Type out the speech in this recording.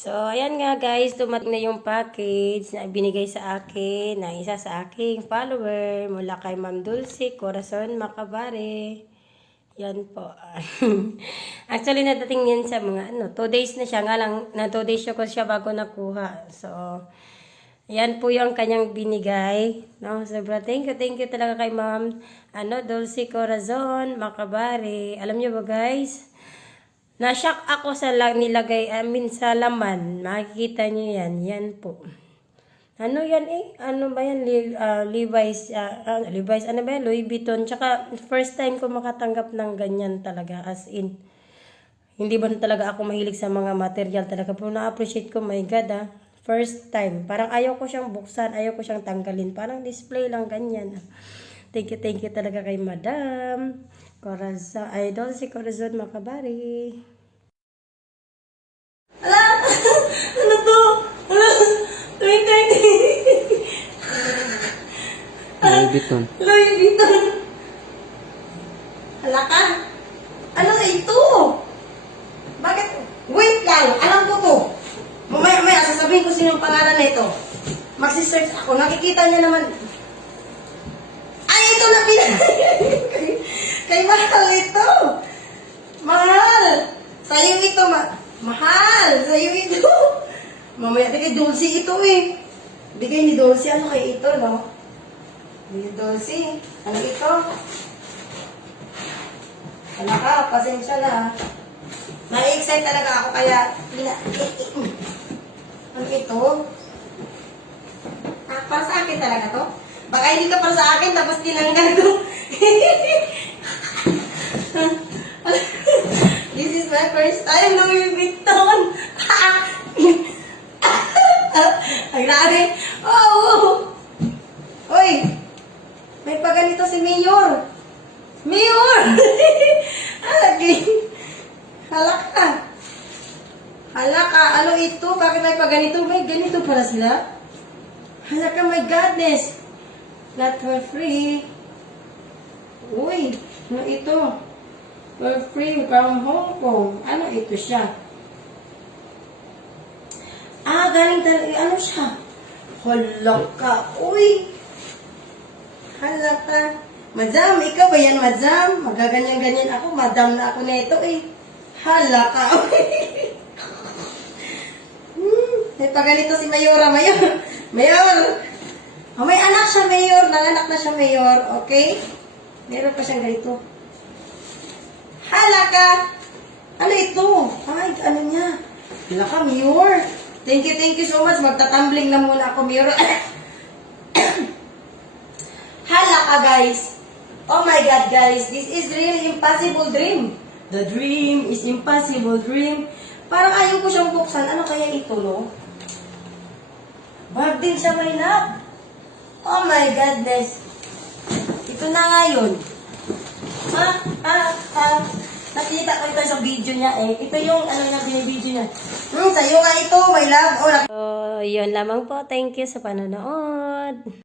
So, ayan nga guys, dumating na yung package na binigay sa akin, na isa sa aking follower, mula kay Ma'am Dulce Corazon Macabare. Yan po. Actually, nadating yan sa mga, 2 days na siya. Nga lang, na 2 days ko siya bago nakuha. So, yan po yung kanyang binigay. No? Sobra, thank you talaga kay Ma'am Dulce Corazon Macabare. Alam niyo ba guys? Na-shock ako sa nilagay, sa laman. Makikita niyo yan. Yan po. Ano yan eh? Ano ba yan? Levi's, Levi's, ano ba yan? Louis Vuitton. Tsaka, first time ko makatanggap ng ganyan talaga. As in, hindi ba talaga ako mahilig sa mga material talaga. Pero na-appreciate ko, my God First time. Parang ayaw ko siyang buksan. Ayaw ko siyang tanggalin. Parang display lang ganyan. Thank you talaga kay Madam Corazon, Idol si Corazon Macabare. Ala! Ano to? Ala! Louis Vuitton. Louis Vuitton. Ala ka? Ano ito? Bakit? Wait lang. Alam ko to. Mamaya, sasabihin ko sino ang pangalan na ito. Magsisearch ako. Nakikita niya naman. Ay, ito na Kay mahal ito. Mahal. Sa'yo ito, mahal. Sa'yo ito. Mamaya, kay Dulce ito eh. Bigay ni Dulce. Ano kay ito, no? Bigay ni Dulce. Ano ito? Ano ka? Pasensya na. Na-excite talaga ako kaya ano ito? Para sa akin talaga to? Baka hindi ka para sa akin, tapos tinanggal ko. This is my first time, Louis Vuitton. Ay, grabe. Oh! Uy! May paganito si Mayor. Mayor! Halaka. Halaka. Ano ito? Bakit may paganito? May ganito para sila? Halaka, my godness. Not for free. Uy, ano ito? For free from Hong Kong. Ano ito siya? Galing talaga. Ano siya? Halaka. Uy. Halaka. Madam, ikaw ba yan, madam? Magaganyan-ganyan ako. Madam na ako na ito eh. Halaka. May paganito si Mayora. Mayor. Oh, may anak siya, Mayor. Nanganak na siya, Mayor. Okay? Meron pa siyang ganito. Halaka! Ano ito? Ay, ano niya? Halaka, Mayor. Thank you so much. Magtatumbling na muna ako, Mayor. Halaka, guys. Oh my God, guys. This is really impossible dream. The dream is impossible dream. Parang ayaw ko siyang buksan. Ano kaya ito, no? Bag din siya, my love. Oh my goodness. Ito na nga yun. Nakita ko ito sa video niya eh. Ito yung niya, binibidyo niya. Sa'yo nga ito, my love. So, yun lamang po. Thank you sa panonood.